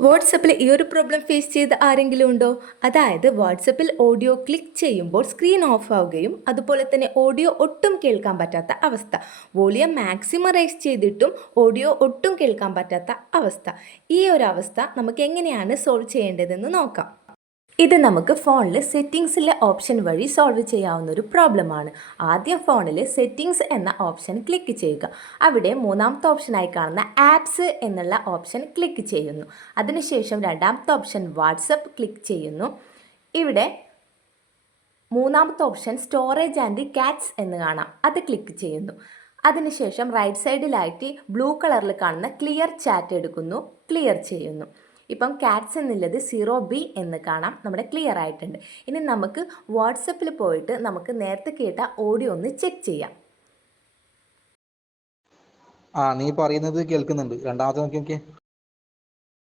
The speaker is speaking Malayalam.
വാട്സപ്പിൽ ഈ ഒരു പ്രോബ്ലം ഫേസ് ചെയ്ത ആരെങ്കിലും ഉണ്ടോ? അതായത് വാട്സപ്പിൽ ഓഡിയോ ക്ലിക്ക് ചെയ്യുമ്പോൾ സ്ക്രീൻ ഓഫ് ആവുകയും അതുപോലെ തന്നെ ഓഡിയോ ഒട്ടും കേൾക്കാൻ പറ്റാത്ത അവസ്ഥ. വോളിയം മാക്സിമറൈസ് ചെയ്തിട്ടും ഓഡിയോ ഒട്ടും കേൾക്കാൻ പറ്റാത്ത അവസ്ഥ. ഈ ഒരു അവസ്ഥ നമുക്ക് എങ്ങനെയാണ് സോൾവ് ചെയ്യേണ്ടതെന്ന് നോക്കാം. ഇത് നമുക്ക് ഫോണിൽ സെറ്റിങ്സിലെ ഓപ്ഷൻ വഴി സോൾവ് ചെയ്യാവുന്ന ഒരു പ്രോബ്ലമാണ്. ആദ്യം ഫോണിൽ സെറ്റിങ്സ് എന്ന ഓപ്ഷൻ ക്ലിക്ക് ചെയ്യുക. അവിടെ മൂന്നാമത്തെ ഓപ്ഷനായി കാണുന്ന ആപ്സ് എന്നുള്ള ഓപ്ഷൻ ക്ലിക്ക് ചെയ്യുന്നു. അതിനുശേഷം രണ്ടാമത്തെ ഓപ്ഷൻ വാട്സപ്പ് ക്ലിക്ക് ചെയ്യുന്നു. ഇവിടെ മൂന്നാമത്തെ ഓപ്ഷൻ സ്റ്റോറേജ് ആൻഡ് കാറ്റ്സ് എന്ന് കാണാം. അത് ക്ലിക്ക് ചെയ്യുന്നു. അതിനുശേഷം റൈറ്റ് സൈഡിലായിട്ട് ബ്ലൂ കളറിൽ കാണുന്ന ക്ലിയർ ചാറ്റ് എടുക്കുന്നു. ക്ലിയർ ചെയ്യുന്നു. ഇപ്പം കാറ്റ്സ് എന്നുള്ളത് സീറോ ബി എന്ന് കാണാം. നമ്മുടെ ക്ലിയർ ആയിട്ടുണ്ട്. ഇനി നമുക്ക് വാട്സപ്പിൽ പോയിട്ട് നമുക്ക് നേരത്തെ കേട്ട ഓഡിയോ ഒന്ന് ചെക്ക് ചെയ്യാം. ആ നീ പറയുന്നത് കേൾക്കുന്നുണ്ട്. രണ്ടാമത്തെ നോക്കി നോക്കിയേ.